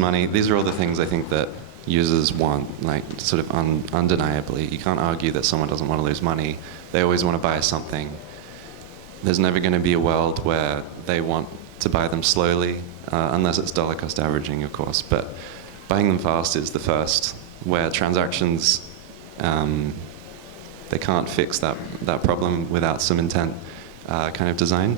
money. These are all the things I think that users want, like sort of undeniably. You can't argue that someone doesn't want to lose money. They always want to buy something. There's never going to be a world where they want to buy them slowly, unless it's dollar cost averaging, of course. But buying them fast is the first, where transactions, they can't fix that problem without some intent kind of design.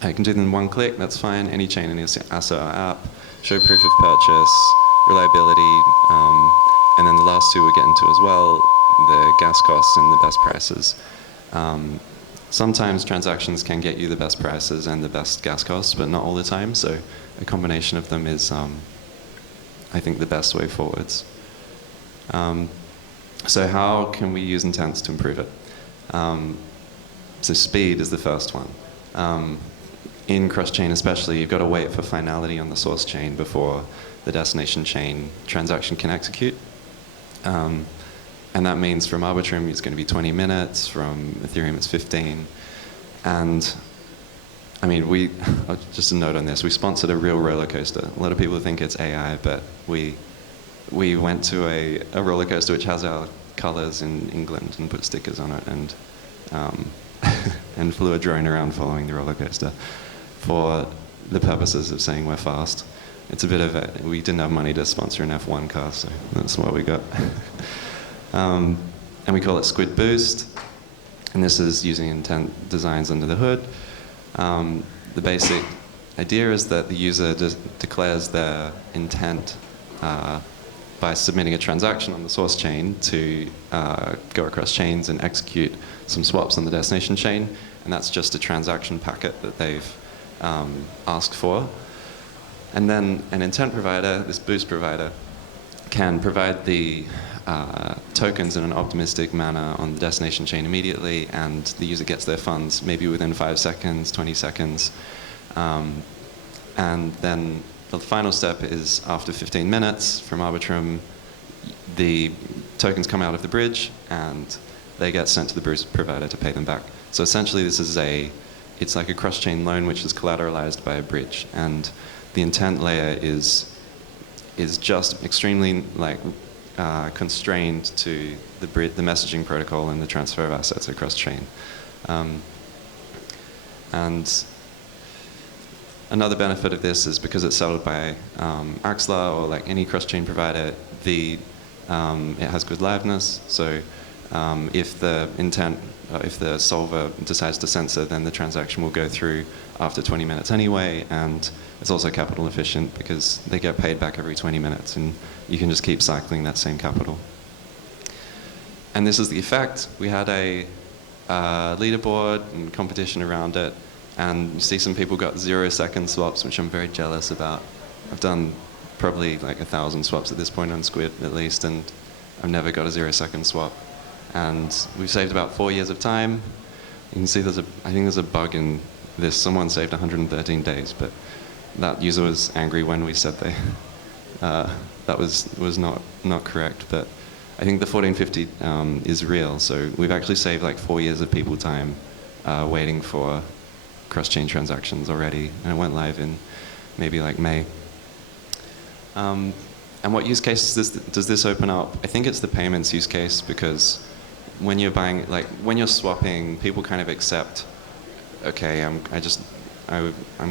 I can do them in one click, that's fine. Any chain in your asset or app, show proof of purchase, reliability, and then the last two we'll get into as well, the gas costs and the best prices. Sometimes transactions can get you the best prices and the best gas costs, but not all the time, so a combination of them is, I think, the best way forwards. So how can we use intents to improve it? So speed is the first one. In cross-chain especially, you've got to wait for finality on the source chain before the destination chain transaction can execute. And that means from Arbitrum it's going to be 20 minutes, from Ethereum it's 15. And I mean, just a note on this, we sponsored a real roller coaster. A lot of people think it's AI, but we went to a roller coaster which has our colors in England and put stickers on it, and and flew a drone around following the roller coaster for the purposes of saying we're fast. It's a bit of a, we didn't have money to sponsor an F1 car, so that's what we got. And we call it Squid Boost, and this is using intent designs under the hood. The basic idea is that the user declares their intent by submitting a transaction on the source chain to go across chains and execute some swaps on the destination chain, and that's just a transaction packet that they've asked for. And then an intent provider, this boost provider, can provide the tokens in an optimistic manner on the destination chain immediately, and the user gets their funds maybe within 5 seconds, 20 seconds. And then the final step is after 15 minutes from Arbitrum, the tokens come out of the bridge and they get sent to the boost provider to pay them back. So essentially this is it's like a cross-chain loan which is collateralized by a bridge, and the intent layer is just extremely constrained to the messaging protocol and the transfer of assets across chain. And another benefit of this is because it's settled by Axlar or like any cross-chain provider, it has good liveness. So if the solver decides to censor, then the transaction will go through after 20 minutes anyway, and it's also capital efficient because they get paid back every 20 minutes, and you can just keep cycling that same capital. And this is the effect. We had a leaderboard and competition around it, and you see some people got 0-second swaps, which I'm very jealous about. I've done probably like 1,000 swaps at this point on Squid at least, and I've never got a 0-second swap. And we've saved about 4 years of time. You can see I think there's a bug in this. Someone saved 113 days, but that user was angry when we said that was not correct. But I think the 1450 is real. So we've actually saved like 4 years of people time waiting for cross-chain transactions already, and it went live in maybe like May. And what use cases does this open up? I think it's the payments use case, because when you're buying, like when you're swapping, people kind of accept, okay, I'm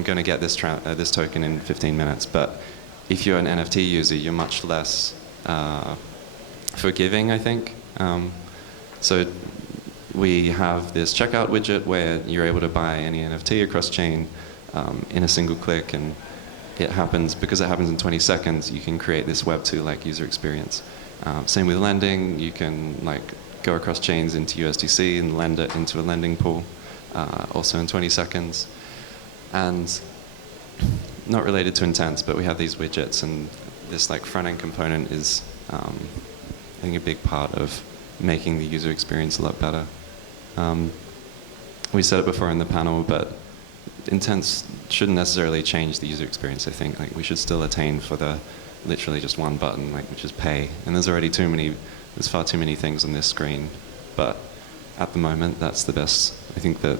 going to get this token in 15 minutes. But if you're an NFT user, you're much less forgiving, I think. So we have this checkout widget where you're able to buy any NFT across chain in a single click, and it happens, because it happens in 20 seconds, you can create this Web 2-like user experience. Same with lending. You can like go across chains into USDC and lend it into a lending pool, also in 20 seconds. And not related to intents, but we have these widgets, and this like front-end component is, I think, a big part of making the user experience a lot better. We said it before in the panel, but intents shouldn't necessarily change the user experience. I think like we should still attain for the literally just one button, like which is pay. And there's far too many things on this screen. But at the moment, that's the best I think that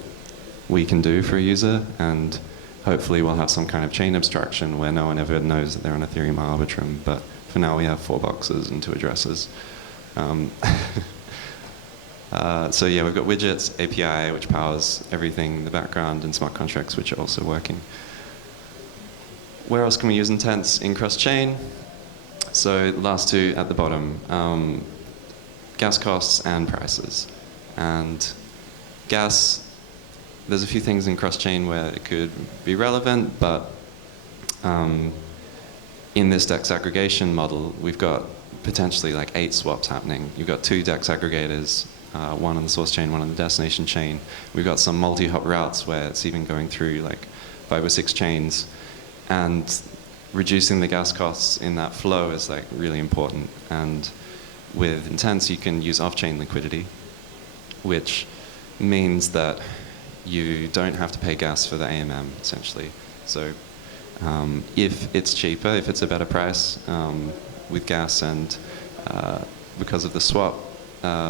we can do for a user, and hopefully we'll have some kind of chain abstraction where no one ever knows that they're on Ethereum Arbitrum. But for now, we have 4 boxes and 2 addresses. So yeah, we've got widgets, API, which powers everything in the background, and smart contracts, which are also working. Where else can we use intents in cross-chain? So the last 2 at the bottom, gas costs and prices. And gas, there's a few things in cross-chain where it could be relevant, but in this DEX aggregation model, we've got potentially like 8 swaps happening. You've got 2 DEX aggregators, one on the source chain, one on the destination chain. We've got some multi-hop routes where it's even going through like 5 or 6 chains. And reducing the gas costs in that flow is like really important. And with intents, you can use off-chain liquidity, which means that you don't have to pay gas for the AMM, essentially. So if it's cheaper, if it's a better price with gas, and because of the swap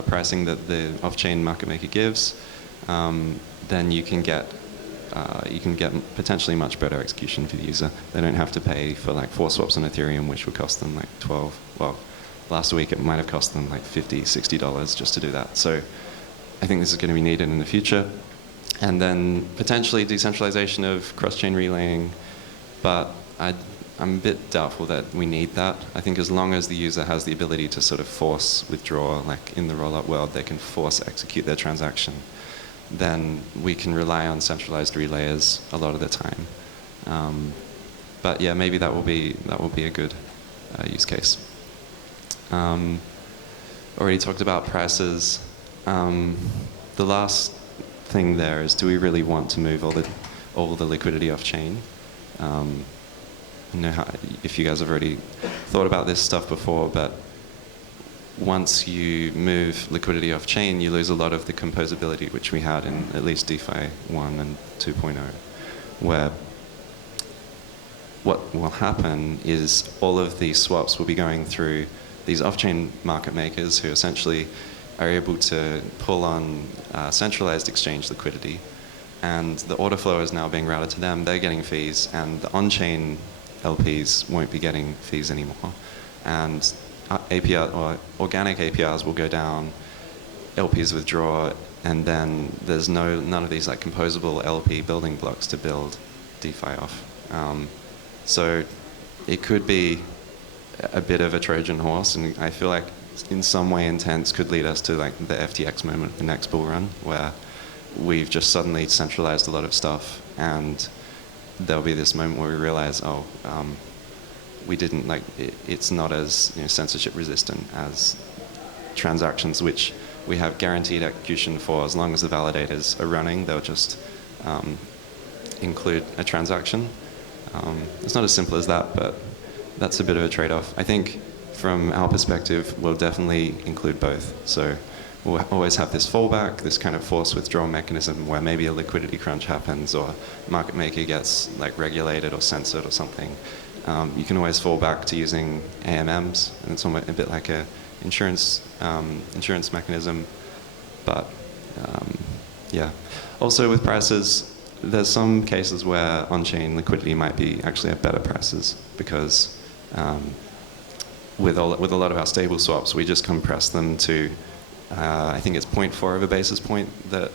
pricing that the off-chain market maker gives, then you can get potentially much better execution for the user. They don't have to pay for like 4 swaps on Ethereum, which would cost them like 12. Well, last week it might have cost them like $50, $60 just to do that. So I think this is going to be needed in the future. And then potentially decentralization of cross-chain relaying, but I'm a bit doubtful that we need that. I think as long as the user has the ability to sort of force withdraw, like in the rollup world, they can force execute their transaction, then we can rely on centralized relayers a lot of the time. But yeah, maybe that will be a good use case. Already talked about prices. The last thing there is, do we really want to move all the liquidity off chain? I know if you guys have already thought about this stuff before, but once you move liquidity off chain, you lose a lot of the composability which we had in at least DeFi 1 and 2.0, where what will happen is all of these swaps will be going through these off-chain market makers who essentially are able to pull on centralized exchange liquidity, and the order flow is now being routed to them. They're getting fees, and the on-chain LPs won't be getting fees anymore. And APR or organic APRs will go down, LPs withdraw, and then there's none of these like composable LP building blocks to build DeFi off. So it could be a bit of a Trojan horse, and I feel like in some way intents could lead us to like the FTX moment, the next bull run, where we've just suddenly centralized a lot of stuff, and there'll be this moment where we realize, we didn't it's not as censorship resistant as transactions which we have guaranteed execution for. As long as the validators are running, they'll just include a transaction. It's not as simple as that, but that's a bit of a trade-off. I think from our perspective, we'll definitely include both. So we'll always have this fallback, this kind of forced withdrawal mechanism where maybe a liquidity crunch happens or market maker gets like regulated or censored or something. You can always fall back to using AMMs, and it's almost a bit like a insurance mechanism. But yeah. Also with prices, there's some cases where on-chain liquidity might be actually at better prices, because with a lot of our stable swaps, we just compress them to I think it's 0.4 of a basis point that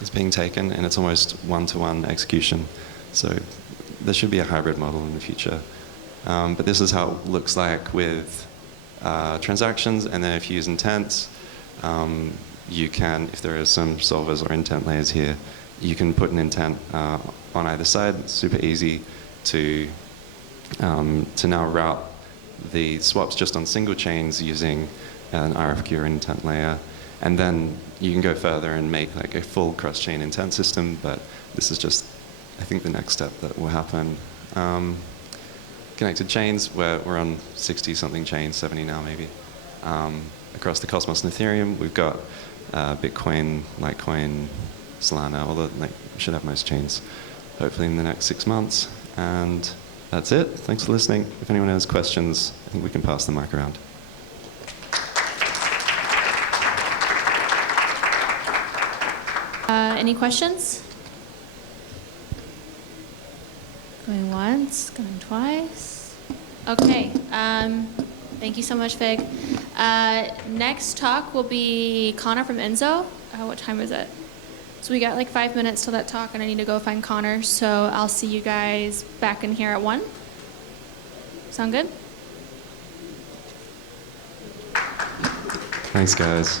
is being taken, and it's almost one-to-one execution. So there should be a hybrid model in the future. But this is how it looks like with transactions, and then if you use intents, you can, if there are some solvers or intent layers here, you can put an intent on either side. It's super easy to now route the swaps just on single chains using an RFQ or intent layer. And then you can go further and make like a full cross-chain intent system, but this is just, I think, the next step that will happen. Connected chains, we're on 60-something chains, 70 now maybe. Across the Cosmos and Ethereum, we've got Bitcoin, Litecoin, Solana, we should have most chains, hopefully in the next 6 months. And that's it. Thanks for listening. If anyone has questions, I think we can pass the mic around. Any questions? Going once, going twice. Okay. Thank you so much, Fig. Next talk will be Connor from Enzo. What time is it? So we got like 5 minutes till that talk, and I need to go find Connor. So I'll see you guys back in here at 1. Sound good? Thanks, guys.